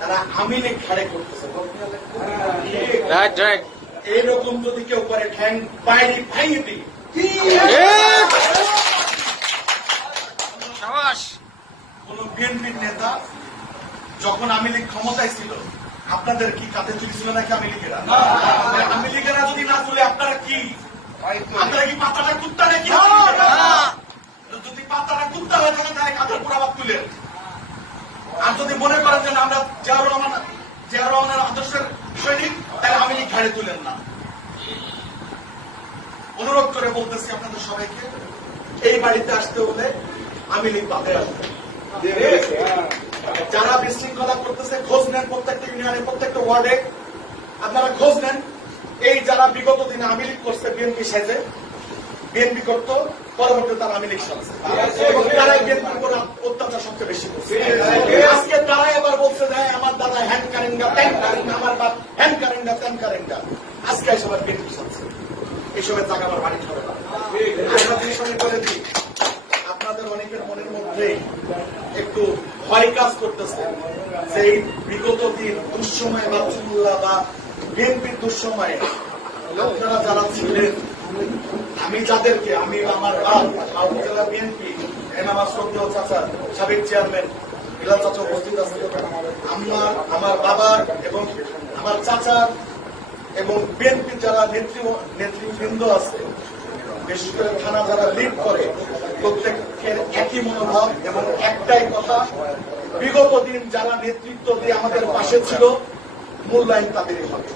তারা আওয়ামী লীগ ঘাড়ে করতেছে। এইরকম যদি কেউ করে ঠ্যাং বাইরে ভাঙিয়ে দিই। কোন বিএনপির নেতা যখন আওয়ামী লীগ ক্ষমতায় ছিল আপনাদের কি কাঁধে তুলছিল নাকি আওয়ামী লীগেরা? আওয়ামী লীগেরা যদি না তুলে আপনারা কি পাতাটা কুত্তা নাকি? যদি পাতাটা কুত্তা হয়ে থাকে তাহলে কাঁধের পুরাবাদ তুলেন। আর যদি মনে করেন যে আমরা জিয়াউর রহমানের আদর্শের সৈনিক তাহলে আওয়ামী লীগ ঘাড়ে তুলেন না। অনুরোধ করে বলতেছি আপনাদের সবাইকে, এই বাড়িতে আসতে হলে আওয়ামী লীগ বাদে আসবে। যারা বিশৃঙ্খলা করতেছে খোঁজ নেন, প্রত্যেকটা ইউনিয়নে প্রত্যেকটা ওয়ার্ডে আপনারা খোঁজ নেন। এই যারা বিগত দিনে আওয়ামী লীগ করছে বিএনপি সাইজে, বিএনপি করতো, পরবর্তীতে তারা আওয়ামী লীগ সাজছে এবং তারাই বিএনপির উপর অত্যাচার সবচেয়ে বেশি করছে। আজকে তারাই আবার বলছে যে আমার দাদা হ্যান কারেন্ডা ত্যান কারেন্ডা, আমার বাপ হ্যান কারেন্ডা ত্যান কারেন্ডা। আজকে এসব বিএনপি সাজছে, এইসবের জায়গা আমার বাড়ি হবে না। করে দিই, আপনাদের অনেকের মনের মধ্যে একটু ভয় কাজ করতেছে যে এই বিগত দিন দুঃসময় বা চুল্লা বা বিএনপির দুঃসময়ে আপনারা যারা ছিলেন, আমি যাদেরকে আমার উপজেলা বিএনপি আমার শ্রদ্ধেয় চাচা সাবেক চেয়ারম্যান বিলাল চাচা উপস্থিত আছে, আমার বাবার এবং আমার চাচার এবং বিএনপির যারা নেতৃবৃন্দ আছে, বিশেষ করে থানা যারা লিড করে, প্রত্যেকের একই মনোভাব এবং একটাই কথা, বিগত দিন যারা নেতৃত্ব দিয়ে আমাদের পাশে ছিল মূল্যায়ন তাদেরই হবে।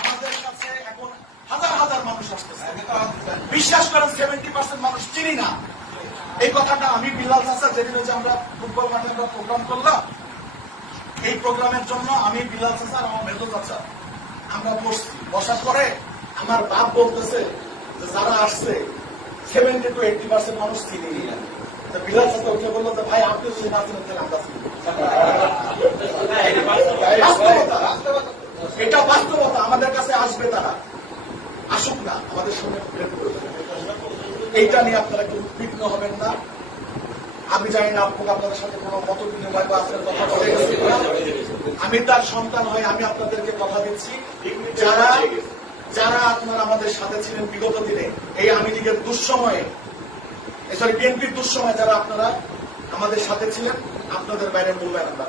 আমাদের কাছে এখন হাজার হাজার মানুষ আসতেছে, বিশ্বাস করেন 70% মানুষ চিনি না। এই কথাটা আমি বিলাল চাচা যেদিন হচ্ছে আমরা ফুটবল মাঠে আমরা প্রোগ্রাম করলাম, এই প্রোগ্রামের জন্য আমি বিলাল চাচা আর আমার মেজো চাচা আমরা বসছি, বসার পরে আমার বাপ বলতেছে যে যারা আসছে 70 to 80% মানুষ চিনি না। বিলাল চাচা উঠে বললো যে ভাই আপনি যদি না চিনেন তাহলে আমরা চিনি। এটা বাস্তবতা, আমাদের কাছে আসবে, তারা আসুক না, আমাদের সঙ্গে এইটা নিয়ে আপনারা কেউ উদ্বিগ্ন হবেন না। আমি জানি না আপু আপনাদের সাথে কোনো মত বিনিময় বা আপনার কথা বলে গেছি, আমি তার সন্তান হয়ে আমি আপনাদেরকে কথা দিচ্ছি, যারা আপনারা আমাদের সাথে ছিলেন বিগত দিনে এই আওয়ামী লীগের দুঃসময়ে, সরি বিএনপির দুঃসময়ে যারা আপনারা আমাদের সাথে ছিলেন, আপনাদের বাইরে মূল্যায়ন আমরা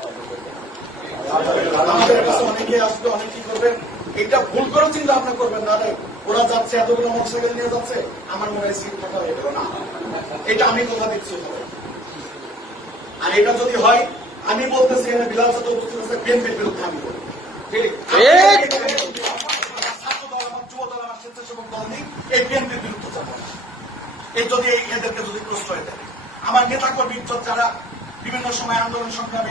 আমাদের কাছে অনেকে আসবে, অনেকেই করবেন। এটা ভুল করে চিন্তা ভাবনা করবেন না, ওরা যাচ্ছে এতগুলো মোটরসাইকেল নিয়ে যাচ্ছে, আমার মনে হয় সিট কথা হয়ে গেল না। এটা আমি কথা দিচ্ছি। আর এটা যদি হয়, আমি বলতেছি এখানে বিলাল সাথে উপস্থিত আছে, বিএনপির বিরুদ্ধে আমি বলি, ছাত্র দল আমার যুব দল আমার স্বেচ্ছাসেবক দল নেই, এই বিএনপির বিরুদ্ধে যাবো এই যদি এদেরকে যদি প্রশ্রয় দেয়। আমার নেতা কর্মী যারা বিভিন্ন সময় আন্দোলন সংগ্রামে